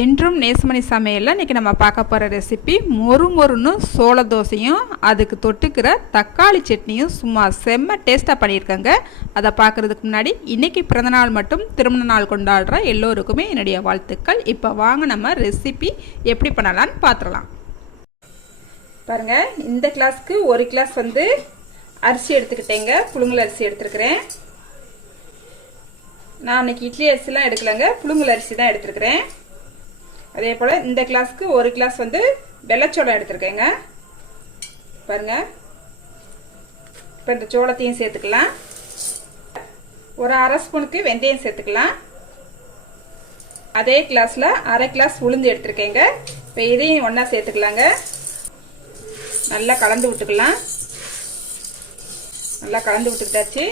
என்றும் நேசமணி சமையலில் இன்றைக்கி நம்ம பார்க்க போகிற ரெசிபி மொறுமொறுன்னு சோள தோசையும் அதுக்கு தொட்டுக்கிற தக்காளி சட்னியும் சும்மா செம்ம டேஸ்ட்டாக பண்ணியிருக்கேங்க. அதை பார்க்குறதுக்கு முன்னாடி இன்றைக்கி பிறந்தநாள் மட்டும் திருமண நாள் கொண்டாடுற எல்லோருக்குமே என்னுடைய வாழ்த்துக்கள். இப்போ வாங்க நம்ம ரெசிபி எப்படி பண்ணலான்னு பார்த்துடலாம். பாருங்கள், இந்த கிளாஸ்க்கு ஒரு கிளாஸ் அரிசி எடுத்துக்கிட்டேங்க. புழுங்கல் அரிசி எடுத்துருக்கிறேன். நான் இன்னைக்கு இட்லி அரிசிலாம் எடுக்கலைங்க, புழுங்கல் அரிசி தான் எடுத்துருக்கிறேன். அதே போல் இந்த கிளாஸ்க்கு ஒரு கிளாஸ் வெள்ளைச்சோளம் எடுத்துருக்கேங்க. பாருங்க, இப்போ இந்த சோளத்தையும் சேர்த்துக்கலாம். ஒரு அரை ஸ்பூனுக்கு வெந்தயம் சேர்த்துக்கலாம். அதே கிளாஸில் அரை கிளாஸ் உளுந்து எடுத்துருக்கேங்க. இப்போ இதையும் ஒன்றா சேர்த்துக்கலாங்க. நல்லா கலந்து விட்டுக்கலாம். நல்லா கலந்து விட்டுக்கிட்டாச்சு.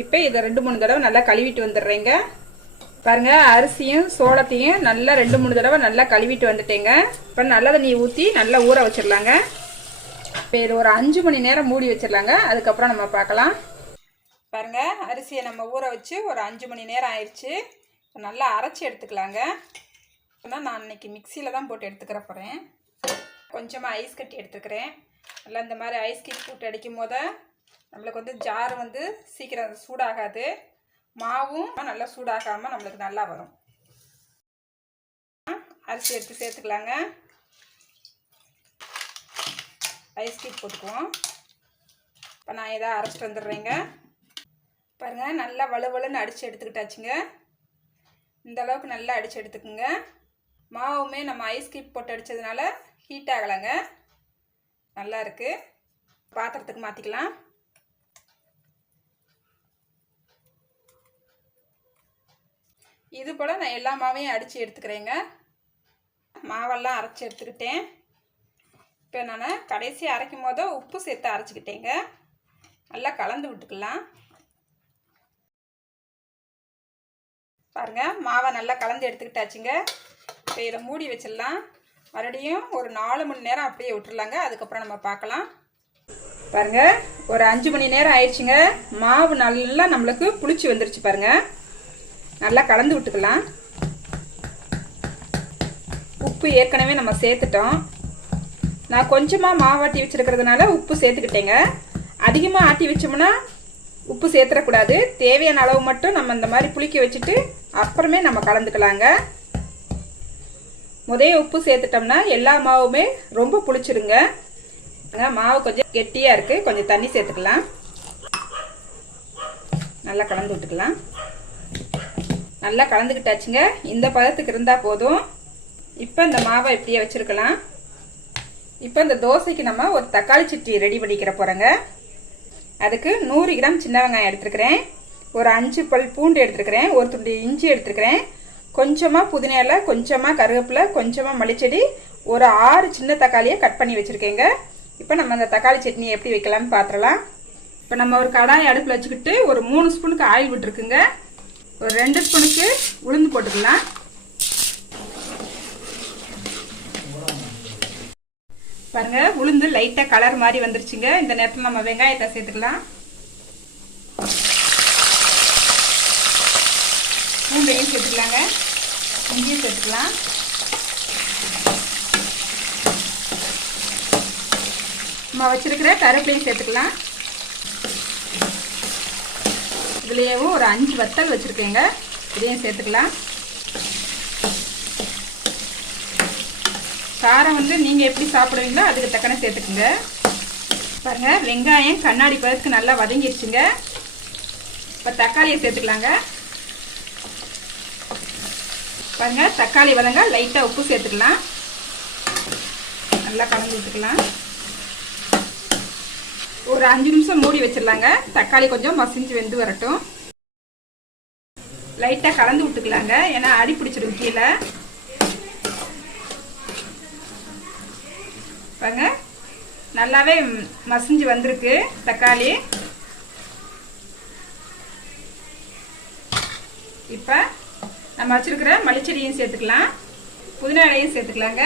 இப்போ இதை 2-3 தடவை நல்லா கழுவிட்டு வந்துடுறேங்க. பாருங்க, அரிசியும் சோளத்தையும் நல்லா 2-3 தடவை நல்லா கழுவிட்டு வந்துட்டேங்க. இப்போ நல்ல தண்ணி ஊற்றி நல்லா ஊற வச்சிடலாங்க. இப்போ இது ஒரு 5 மணி நேரம் மூடி வச்சிடலாங்க. அதுக்கப்புறம் நம்ம பார்க்கலாம். பாருங்க, அரிசியை நம்ம ஊற வச்சு ஒரு 5 மணி நேரம் ஆயிடுச்சு. நல்லா அரைச்சி எடுத்துக்கலாங்க. ஆனால் நான் இன்னைக்கு மிக்சியில் தான் போட்டு எடுத்துக்கிற போகிறேன். கொஞ்சமாக ஐஸ் கட்டி எடுத்துக்கிறேன். நல்லா இந்த மாதிரி ஐஸ் கட்டி போட்டு அடிக்கும் போது நம்மளுக்கு ஜார் சீக்கிரம் சூடாகாது, மாவும் நல்லா சூடாகாமல் நம்மளுக்கு நல்லா வரும். அரிசி எடுத்து சேர்த்துக்கலாங்க. ஐஸ் கீட் போட்டுக்குவோம். இப்போ நான் இதை அரைச்சிட்டு வந்துடுறேங்க. பாருங்கள், நல்லா வலுவலுன்னு அடித்து எடுத்துக்கிட்டாச்சுங்க. இந்த அளவுக்கு நல்லா அடித்து எடுத்துக்குங்க. மாவுமே நம்ம ஐஸ் கீட் போட்டு அடித்ததுனால ஹீட் ஆகலைங்க, நல்லா இருக்குது. பாத்திரத்துக்கு மாற்றிக்கலாம். இது போல் நான் எல்லா மாவையும் அடித்து எடுத்துக்கிறேங்க. மாவெல்லாம் அரைச்சி எடுத்துக்கிட்டேன். இப்போ நான் கடைசி அரைக்கும் போது உப்பு சேர்த்து அரைச்சிக்கிட்டேங்க. நல்லா கலந்து விட்டுக்கலாம். பாருங்கள், மாவை நல்லா கலந்து எடுத்துக்கிட்டாச்சுங்க. இப்போ இதை மூடி வச்சிடலாம். மறுபடியும் ஒரு 4 மணி நேரம் அப்படியே விட்டுடலாங்க. அதுக்கப்புறம் நம்ம பார்க்கலாம். பாருங்கள், ஒரு 5 மணி நேரம் ஆயிடுச்சுங்க. மாவு நல்லா நம்மளுக்கு புளிச்சு வந்துருச்சு. பாருங்கள், நல்லா கலந்து விட்டுக்கலாம். உப்பு ஏற்கனவே நம்ம சேர்த்துட்டோம். நான் கொஞ்சமாக மாவாட்டி வச்சுருக்கிறதுனால உப்பு சேர்த்துக்கிட்டேங்க. அதிகமாக ஆட்டி வச்சோம்னா உப்பு சேர்த்துடக்கூடாது. தேவையான அளவு மட்டும் நம்ம இந்த மாதிரி புளிக்க வச்சுட்டு அப்புறமே நம்ம கலந்துக்கலாங்க. முதல்ல உப்பு சேர்த்துட்டோம்னா எல்லா மாவுமே ரொம்ப புளிச்சிடுங்க. மாவு கொஞ்சம் கெட்டியாக இருக்குது, கொஞ்சம் தண்ணி சேர்த்துக்கலாம். நல்லா கலந்து விட்டுக்கலாம். நல்லா கலந்துக்கிட்டாச்சுங்க. இந்த பதத்துக்கு இருந்தால் போதும். இப்போ இந்த மாவை இப்படியே வச்சுருக்கலாம். இப்போ இந்த தோசைக்கு நம்ம ஒரு தக்காளி சட்னி ரெடி பண்ணிக்கிற போகிறோங்க. அதுக்கு 100 கிராம் சின்ன வெங்காயம் எடுத்துருக்கிறேன். ஒரு 5 பல் பூண்டு எடுத்துருக்கிறேன். ஒரு துண்டு இஞ்சி எடுத்துருக்கிறேன். கொஞ்சமாக புதினா இலை, கொஞ்சமாக கருவேப்பிலை, கொஞ்சமாக மல்லிச்செடி, ஒரு 6 சின்ன தக்காளியை கட் பண்ணி வச்சுருக்கேங்க. இப்போ நம்ம அந்த தக்காளி சட்னி எப்படி வைக்கலாம்னு பார்த்துடலாம். இப்போ நம்ம ஒரு கடாய் அடுப்பில் வச்சுக்கிட்டு ஒரு 3 ஸ்பூனுக்கு ஆயில் விட்டுருக்குங்க. ஒரு 2 ஸ்பூனுக்கு உளுந்து போட்டுக்கலாம். பாருங்க, உளுந்து லைட்டாக கலர் மாதிரி வந்துருச்சுங்க. இந்த நேரத்தில் நம்ம வெங்காயத்தை சேர்த்துக்கலாம். பூண்டையும் சேர்த்துக்கலாங்க. இஞ்சியும் சேர்த்துக்கலாம். நம்ம வச்சிருக்கிற கருவேப்பிலையும் சேர்த்துக்கலாம். இதுலேயும் ஒரு 5 வத்தல் வச்சுருக்கேங்க, இதையும் சேர்த்துக்கலாம். காரம் நீங்கள் எப்படி சாப்பிடுவீங்களோ அதுக்கு தக்கன சேர்த்துக்குங்க. பாருங்கள், வெங்காயம் கண்ணாடி பதத்துக்கு நல்லா வதங்கிடுச்சுங்க. இப்போ தக்காளியை சேர்த்துக்கலாங்க. பாருங்கள், தக்காளி வதங்க லைட்டாக உப்பு சேர்த்துக்கலாம். நல்லா கலந்து விட்டுக்கலாம். ஒரு 5 நிமிஷம் மூடி வச்சிடலாங்க. தக்காளி கொஞ்சம் மசிஞ்சு வெந்து வரட்டும். லைட்டாக கலந்து விட்டுக்கலாங்க, ஏன்னா அடி பிடிச்சிடும் கீழே. பாருங்க, நல்லாவே மசிஞ்சு வந்திருக்கு தக்காளி. இப்போ நம்ம வச்சிருக்கிற மல்லிச்செடியும் சேர்த்துக்கலாம். புதினா இலையும் சேர்த்துக்கலாங்க.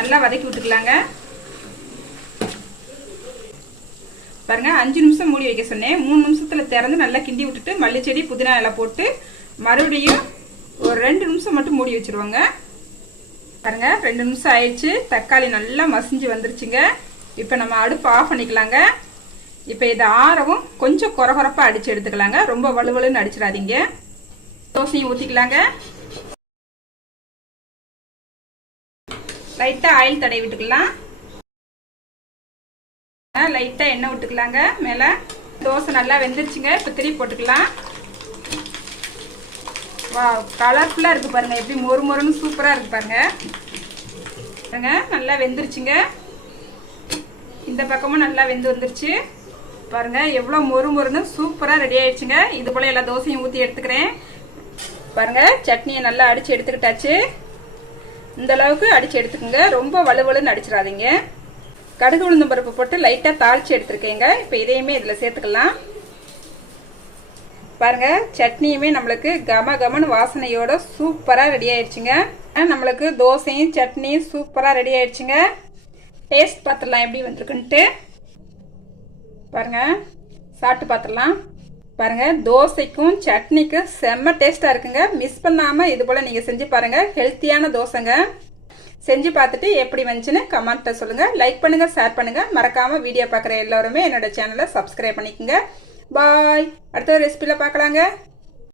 நல்லா வதக்கி விட்டுக்கலாங்க. பாருங்க, 5 நிமிஷம் மூடி வைக்க சொன்னேன். 3 நிமிஷத்தில் திறந்து நல்லா கிண்டி விட்டுட்டு மல்லிச்செடி புதினா இலை போட்டு மறுபடியும் ஒரு 2 நிமிஷம் மட்டும் மூடி வச்சிருவாங்க. பாருங்க 2 நிமிஷம் ஆயிடுச்சு. தக்காளி நல்லா மசிஞ்சு வந்துருச்சுங்க. இப்போ நம்ம அடுப்பு ஆஃப் பண்ணிக்கலாங்க. இப்போ இதை ஆறவும் கொஞ்சம் கொரகொரப்பா அடிச்சு எடுத்துக்கலாங்க. ரொம்ப வலுவலுன்னு அடிச்சிடாதீங்க. தோசையும் ஊற்றிக்கலாங்க. லைட்டாக ஆயில் தடவி விட்டுக்கலாம். லைட்டாக எண்ணெய் விட்டுக்கலாங்க மேலே. தோசை நல்லா வெந்துருச்சுங்க. இப்போ திருப்பி போட்டுக்கலாம். வா, கலர்ஃபுல்லாக இருக்குது பாருங்கள். எப்படி மொறு மொறுன்னு சூப்பராக இருக்குது பாருங்க. நல்லா வெந்துருச்சுங்க. இந்த பக்கமும் நல்லா வெந்து வந்துருச்சு பாருங்க. எவ்வளோ மொறு மொறுன்னு சூப்பராக ரெடி ஆயிடுச்சுங்க. இது போல் எல்லா தோசையும் ஊற்றி எடுத்துக்கிறேன் பாருங்க. சட்னியை நல்லா அடித்து எடுத்துக்கிட்டாச்சு. இந்த அளவுக்கு அடித்து எடுத்துக்கோங்க. ரொம்ப வலுவலுன்னு அடிச்சிடாதீங்க. கடுகு உளுந்தம் பருப்பு போட்டு லைட்டாக தாளித்து எடுத்துருக்கேங்க. இப்போ இதையுமே இதில் சேர்த்துக்கலாம். பாருங்க, சட்னியுமே நம்மளுக்கு கம கமன்னு வாசனையோட சூப்பராக ரெடி ஆயிடுச்சுங்க. நம்மளுக்கு தோசையும் சட்னியும் சூப்பராக ரெடி ஆயிடுச்சுங்க. டேஸ்ட் பார்த்துடலாம் எப்படி வந்திருக்குன்ட்டு. பாருங்க, சாப்பிட்டு பார்த்துடலாம். பாருங்க, தோசைக்கும் சட்னிக்கும் செம்ம டேஸ்ட்டாக இருக்குங்க. மிஸ் பண்ணாமல் இது போல் நீங்கள் செஞ்சு பாருங்கள். ஹெல்த்தியான தோசைங்க. செஞ்சு பார்த்துட்டு எப்படி வந்துச்சுன்னு கமெண்ட்டில் சொல்லுங்கள். லைக் பண்ணுங்கள், ஷேர் பண்ணுங்கள். மறக்காமல் வீடியோ பார்க்குற எல்லோருமே என்னோட சேனலை சப்ஸ்கிரைப் பண்ணிக்கோங்க. பாய். அடுத்த ஒரு ரெசிபியில் பார்க்கலாங்க.